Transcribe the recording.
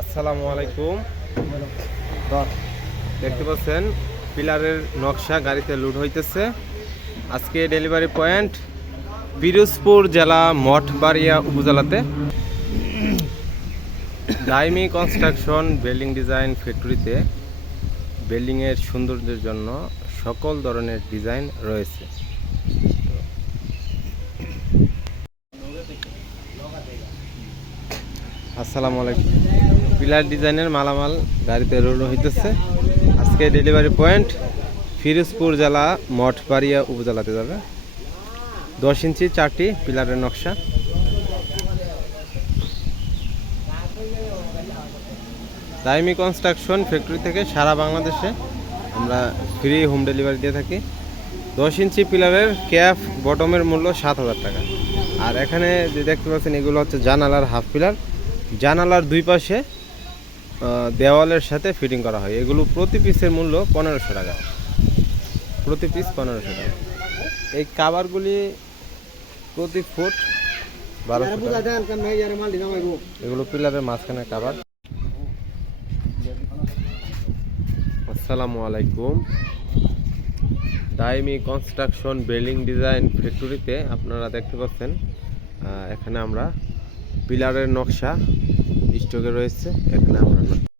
আসসালামু আলাইকুম। দেখতে পাচ্ছেন পিলারের নকশা গাড়িতে লোড হইতেছে। আজকে ডেলিভারি পয়েন্ট পিরোজপুর জেলা মঠবাড়িয়া উপজেলাতে। দাইমি কনস্ট্রাকশন বিল্ডিং ডিজাইন ফ্যাক্টরিতে বিল্ডিংয়ের সৌন্দর্যের জন্য সকল ধরনের ডিজাইন রয়েছে। আসসালামু আলাইকুম। পিলার ডিজাইনের মালামাল গাড়িতে লোড হইতেছে। আজকে ডেলিভারি পয়েন্ট পিরোজপুর জেলা মঠবাড়িয়া উপজেলাতে যাবে। 10 ইঞ্চি 4টি পিলারের নকশা। দাইমি কনস্ট্রাকশন ফ্যাক্টরি থেকে সারা বাংলাদেশে আমরা ফ্রি হোম ডেলিভারি দিয়ে থাকি। 10 ইঞ্চি পিলারের ক্যাপ বটমের মূল্য 7,000 টাকা। আর এখানে যে দেখতে পাচ্ছেন এগুলো হচ্ছে জানালার হাফ পিলার। জানালার দুই পাশে দেওয়ালের সাথে ফিটিং করা হয়। এগুলো প্রতি পিসের মূল্য 1500 টাকা, প্রতি পিস 1500 টাকা। এই কাভারগুলি প্রতি ফুট 1200 টাকা। এগুলো পিলারের মাঝখানে কাভার। আসসালামু আলাইকুম। দাইমি কনস্ট্রাকশন বিল্ডিং ডিজাইন ফ্যাক্টরিতে আপনারা দেখতে পাচ্ছেন এখানে আমরা পিলারের নকশা স্টকে রয়েছে। এখানে আমরা